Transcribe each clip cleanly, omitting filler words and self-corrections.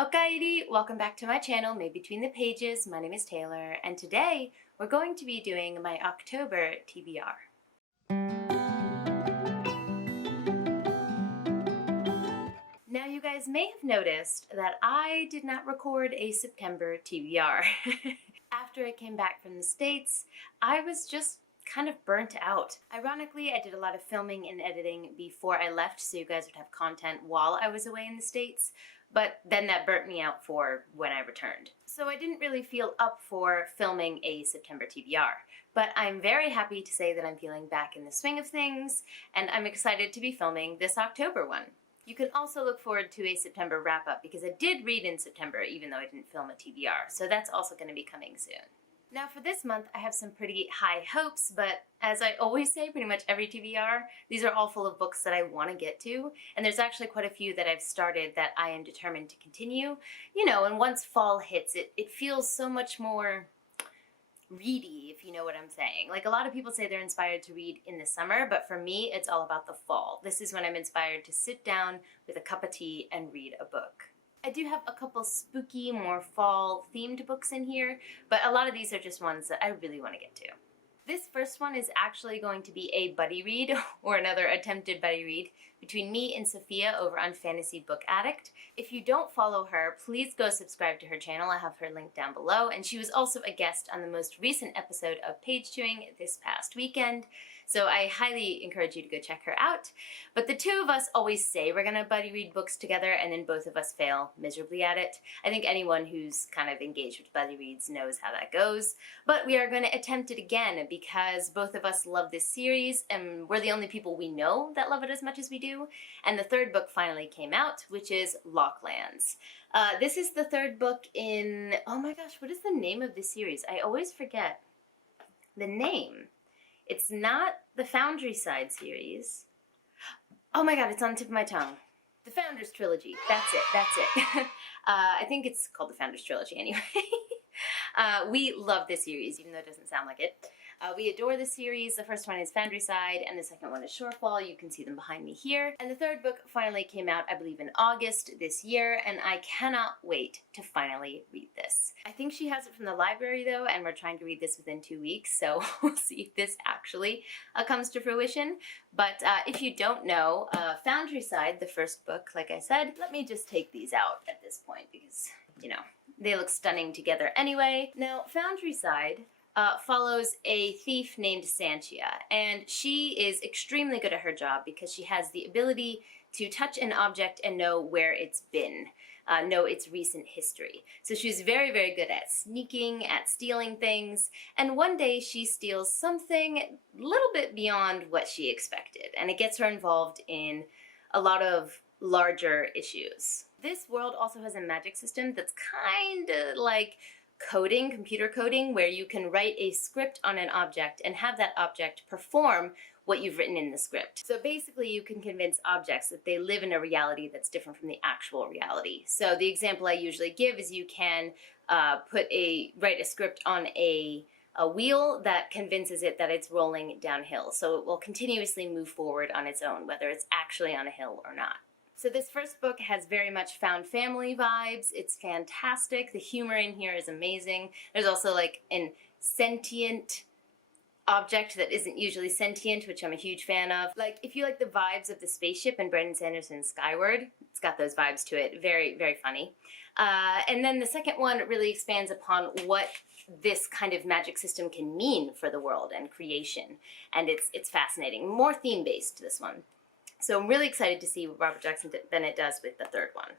Okairi, welcome back to my channel, Made Between the Pages. My name is Taylor, and today we're going to be doing my October TBR. Now you guys may have noticed that I did not record a September TBR. After I came back from the States, I was just kind of burnt out. Ironically, I did a lot of filming and editing before I left so you guys would have content while I was away in the States, but then that burnt me out for when I returned. So I didn't really feel up for filming a September TBR, but I'm very happy to say that I'm feeling back in the swing of things, and I'm excited to be filming this October one. You can also look forward to a September wrap-up because I did read in September even though I didn't film a TBR, so that's also going to be coming soon. Now for this month, I have some pretty high hopes, but as I always say pretty much every TBR, these are all full of books that I want to get to, and there's actually quite a few that I've started that I am determined to continue. You know, and once fall hits, it feels so much more ready, if you know what I'm saying. Like, a lot of people say they're inspired to read in the summer, but for me, it's all about the fall. This is when I'm inspired to sit down with a cup of tea and read a book. I do have a couple spooky, more fall-themed books in here, but a lot of these are just ones that I really want to get to. This first one is actually going to be a buddy read, or another attempted buddy read, between me and Sophia over on Fantasy Book Addict. If you don't follow her, please go subscribe to her channel. I have her link down below, and she was also a guest on the most recent episode of Page Chewing this past weekend, so I highly encourage you to go check her out. But the two of us always say we're gonna buddy read books together, and then both of us fail miserably at it. I think anyone who's kind of engaged with buddy reads knows how that goes, but we are going to attempt it again because both of us love this series, and we're the only people we know that love it as much as we do. And the third book finally came out, which is Locklands. This is the third book in, oh my gosh, what is the name of this series? I always forget the name. It's not the Foundry Side series. Oh my god, it's on the tip of my tongue. The Founders Trilogy. That's it. I think it's called the Founders Trilogy anyway. We love this series, even though it doesn't sound like it. We adore this series. The first one is Foundry Side, and the second one is Shorefall. You can see them behind me here. And the third book finally came out, I believe, in August this year, and I cannot wait to finally read this. I think she has it from the library, though, and we're trying to read this within 2 weeks, so we'll see if this actually comes to fruition. But if you don't know, Foundry Side, the first book, like I said, let me just take these out at this point because, you know, they look stunning together anyway. Now, Foundry Side follows a thief named Santia, and she is extremely good at her job because she has the ability to touch an object and know where it's been, know its recent history. So she's very, very good at sneaking, at stealing things, and one day she steals something a little bit beyond what she expected, and it gets her involved in a lot of larger issues. This world also has a magic system that's kind of like coding, computer coding, where you can write a script on an object and have that object perform what you've written in the script. So basically you can convince objects that they live in a reality that's different from the actual reality. So the example I usually give is you can write a script on a wheel that convinces it that it's rolling downhill. So it will continuously move forward on its own, whether it's actually on a hill or not. So this first book has very much found family vibes. It's fantastic. The humor in here is amazing. There's also like an sentient object that isn't usually sentient, which I'm a huge fan of. Like, if you like the vibes of the spaceship in Brandon Sanderson's Skyward, it's got those vibes to it. Very, very funny. And then the second one really expands upon what this kind of magic system can mean for the world and creation. And it's fascinating. More theme-based, this one. So I'm really excited to see what Robert Jackson Bennet does with the third one.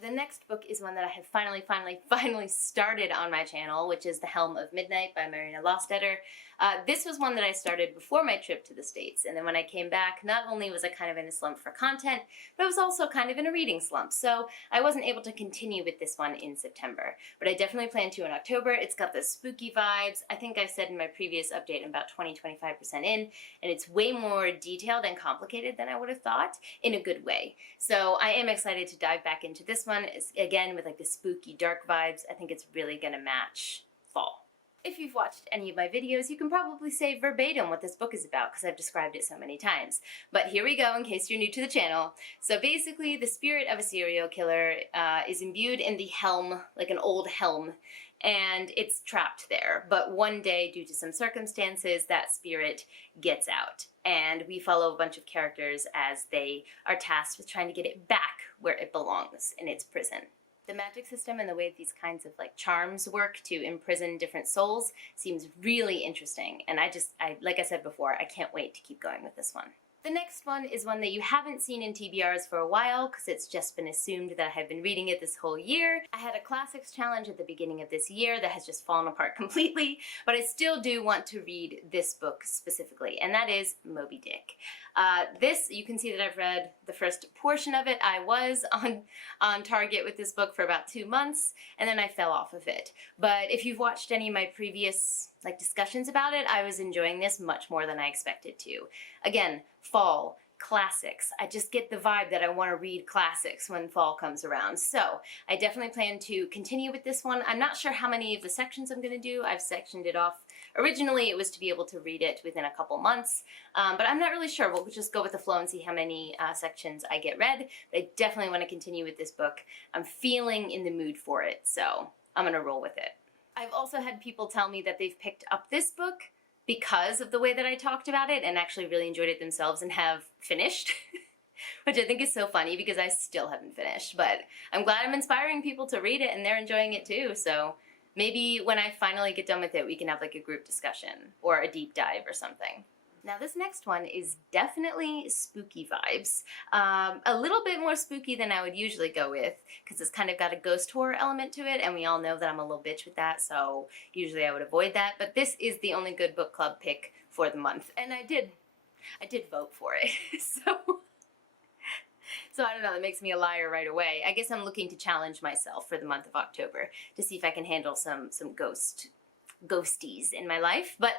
The next book is one that I have finally started on my channel, which is The Helm of Midnight by Marina Lostetter. This was one that I started before my trip to the States, and then when I came back, not only was I kind of in a slump for content, but I was also kind of in a reading slump, so I wasn't able to continue with this one in September. But I definitely plan to in October. It's got the spooky vibes. I think I said in my previous update I'm about 20-25% in, and it's way more detailed and complicated than I would have thought, in a good way. So I am excited to dive back into this one, again with like the spooky dark vibes. I think it's really gonna match fall. If you've watched any of my videos, you can probably say verbatim what this book is about because I've described it so many times. But here we go in case you're new to the channel. So basically, the spirit of a serial killer is imbued in the Helm, like an old Helm, and it's trapped there. But one day, due to some circumstances, that spirit gets out. And we follow a bunch of characters as they are tasked with trying to get it back where it belongs, in its prison. The magic system and the way these kinds of like charms work to imprison different souls seems really interesting, and like I said before, I can't wait to keep going with this one. The next one is one that you haven't seen in TBRs for a while because it's just been assumed that I've been reading it this whole year. I had a classics challenge at the beginning of this year that has just fallen apart completely, but I still do want to read this book specifically, and that is Moby Dick. You can see that I've read the first portion of it. I was on target with this book for about 2 months, and then I fell off of it. But if you've watched any of my previous discussions about it, I was enjoying this much more than I expected to. Again, fall, classics. I just get the vibe that I want to read classics when fall comes around. So I definitely plan to continue with this one. I'm not sure how many of the sections I'm going to do. I've sectioned it off. Originally, it was to be able to read it within a couple months, but I'm not really sure. We'll just go with the flow and see how many sections I get read. But I definitely want to continue with this book. I'm feeling in the mood for it, so I'm going to roll with it. I've also had people tell me that they've picked up this book because of the way that I talked about it and actually really enjoyed it themselves and have finished, which I think is so funny because I still haven't finished. But I'm glad I'm inspiring people to read it and they're enjoying it too, so maybe when I finally get done with it, we can have like a group discussion or a deep dive or something. Now this next one is definitely spooky vibes. A little bit more spooky than I would usually go with because it's kind of got a ghost horror element to it, and we all know that I'm a little bitch with that, so usually I would avoid that. But this is the only good book club pick for the month, and I did vote for it. So I don't know, that makes me a liar right away. I guess I'm looking to challenge myself for the month of October to see if I can handle some ghosties in my life. But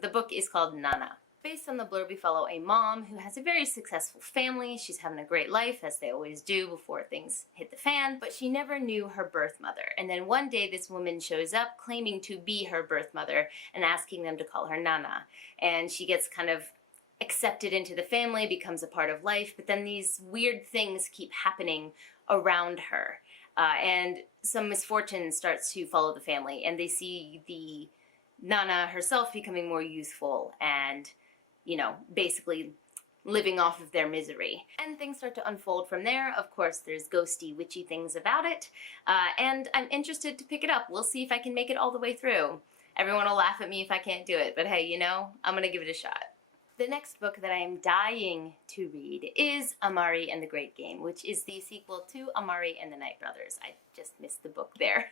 the book is called Nana. Based on the blurb, we follow a mom who has a very successful family. She's having a great life, as they always do before things hit the fan, but she never knew her birth mother. And then one day this woman shows up claiming to be her birth mother and asking them to call her Nana. And she gets kind of accepted into the family, becomes a part of life, but then these weird things keep happening around her. And some misfortune starts to follow the family, and they see the Nana herself becoming more youthful and, you know, basically living off of their misery. And things start to unfold from there. Of course, there's ghosty, witchy things about it, and I'm interested to pick it up. We'll see if I can make it all the way through. Everyone will laugh at me if I can't do it, but hey, you know, I'm gonna give it a shot. The next book that I am dying to read is Amari and the Great Game, which is the sequel to Amari and the Night Brothers. I just missed the book there.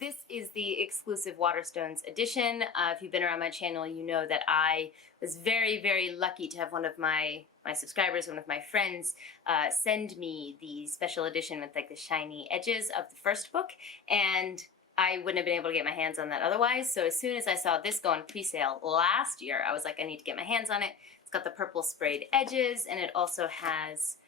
This is the exclusive Waterstones edition. If you've been around my channel, you know that I was very, very lucky to have one of my subscribers, one of my friends, send me the special edition with like the shiny edges of the first book, and I wouldn't have been able to get my hands on that otherwise. So as soon as I saw this go on pre-sale last year, I was like, I need to get my hands on it. It's got the purple sprayed edges, and it also has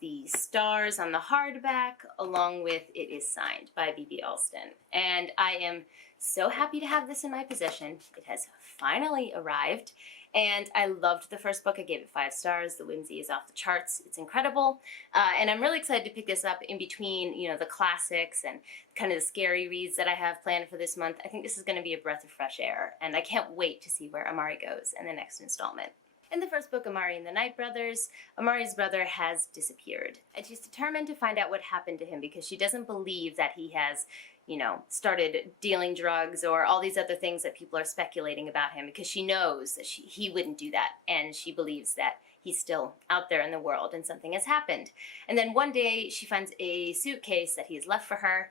the stars on the hardback, along with it is signed by B.B. Alston. And I am so happy to have this in my possession. It has finally arrived, and I loved the first book. I gave it 5 stars. The whimsy is off the charts. It's incredible. And I'm really excited to pick this up in between, you know, the classics and kind of the scary reads that I have planned for this month. I think this is going to be a breath of fresh air, and I can't wait to see where Amari goes in the next installment. In the first book, Amari and the Night Brothers, Amari's brother has disappeared, and she's determined to find out what happened to him because she doesn't believe that he has, you know, started dealing drugs or all these other things that people are speculating about him, because she knows that he wouldn't do that, and she believes that he's still out there in the world and something has happened. And then one day she finds a suitcase that he's left for her,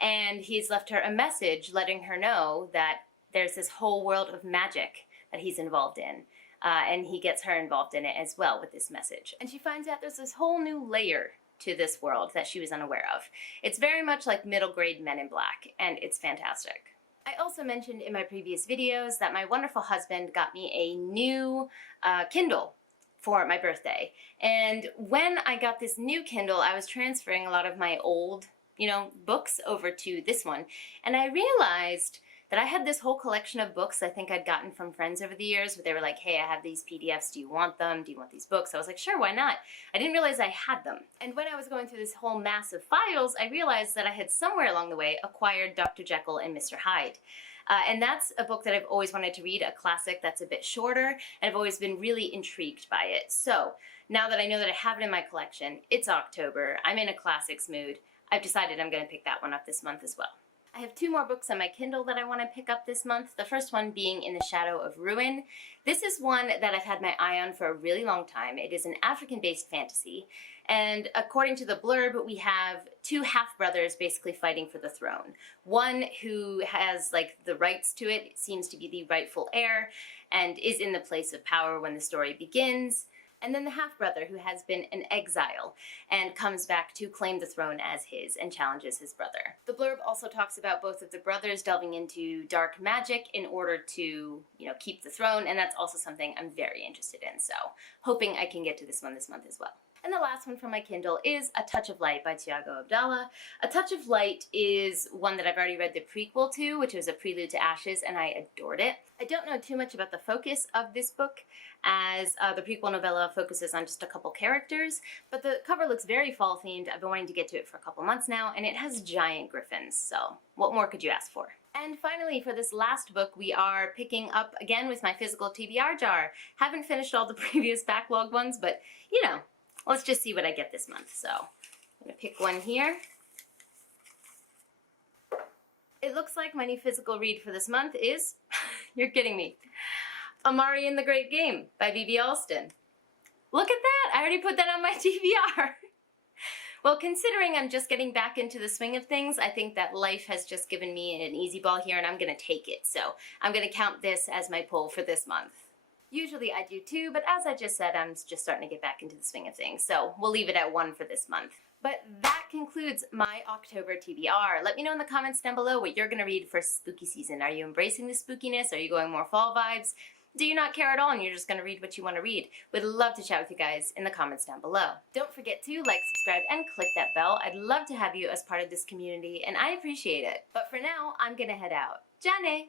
and he's left her a message letting her know that there's this whole world of magic that he's involved in. And he gets her involved in it as well with this message. And she finds out there's this whole new layer to this world that she was unaware of. It's very much like middle grade Men in Black, and it's fantastic. I also mentioned in my previous videos that my wonderful husband got me a new Kindle for my birthday. And when I got this new Kindle, I was transferring a lot of my old, you know, books over to this one. And I realized that I had this whole collection of books I think I'd gotten from friends over the years, where they were like, hey, I have these PDFs, do you want them? Do you want these books? I was like, sure, why not? I didn't realize I had them. And when I was going through this whole mass of files, I realized that I had somewhere along the way acquired Dr. Jekyll and Mr. Hyde. And that's a book that I've always wanted to read, a classic that's a bit shorter, and I've always been really intrigued by it. So now that I know that I have it in my collection, it's October, I'm in a classics mood, I've decided I'm going to pick that one up this month as well. I have 2 more books on my Kindle that I want to pick up this month. The first one being In the Shadow of Ruin. This is one that I've had my eye on for a really long time. It is an African-based fantasy, and according to the blurb, we have 2 half-brothers basically fighting for the throne. One who has like the rights to it, seems to be the rightful heir, and is in the place of power when the story begins. And then the half-brother who has been in exile and comes back to claim the throne as his and challenges his brother. The blurb also talks about both of the brothers delving into dark magic in order to, keep the throne, and that's also something I'm very interested in, so hoping I can get to this one this month as well. And the last one from my Kindle is A Touch of Light by Thiago Abdalla. A Touch of Light is one that I've already read the prequel to, which was A Prelude to Ashes, and I adored it. I don't know too much about the focus of this book, as the prequel novella focuses on just a couple characters, but the cover looks very fall themed. I've been wanting to get to it for a couple months now, and it has giant griffins, so what more could you ask for? And finally, for this last book, we are picking up again with my physical TBR jar. Haven't finished all the previous backlog ones, but let's just see what I get this month. So I'm gonna pick one here. It looks like my new physical read for this month is, you're kidding me, Amari and the Great Game by B.B. Alston. Look at that, I already put that on my TBR. Well, considering I'm just getting back into the swing of things, I think that life has just given me an easy ball here and I'm gonna take it. So I'm gonna count this as my pull for this month. Usually I do too, but as I just said, I'm just starting to get back into the swing of things, so we'll leave it at 1 for this month. But that concludes my October TBR. Let me know in the comments down below what you're gonna read for spooky season. Are you embracing the spookiness? Are you going more fall vibes? Do you not care at all and you're just gonna read what you wanna read? Would love to chat with you guys in the comments down below. Don't forget to like, subscribe, and click that bell. I'd love to have you as part of this community, and I appreciate it. But for now, I'm gonna head out. Jane!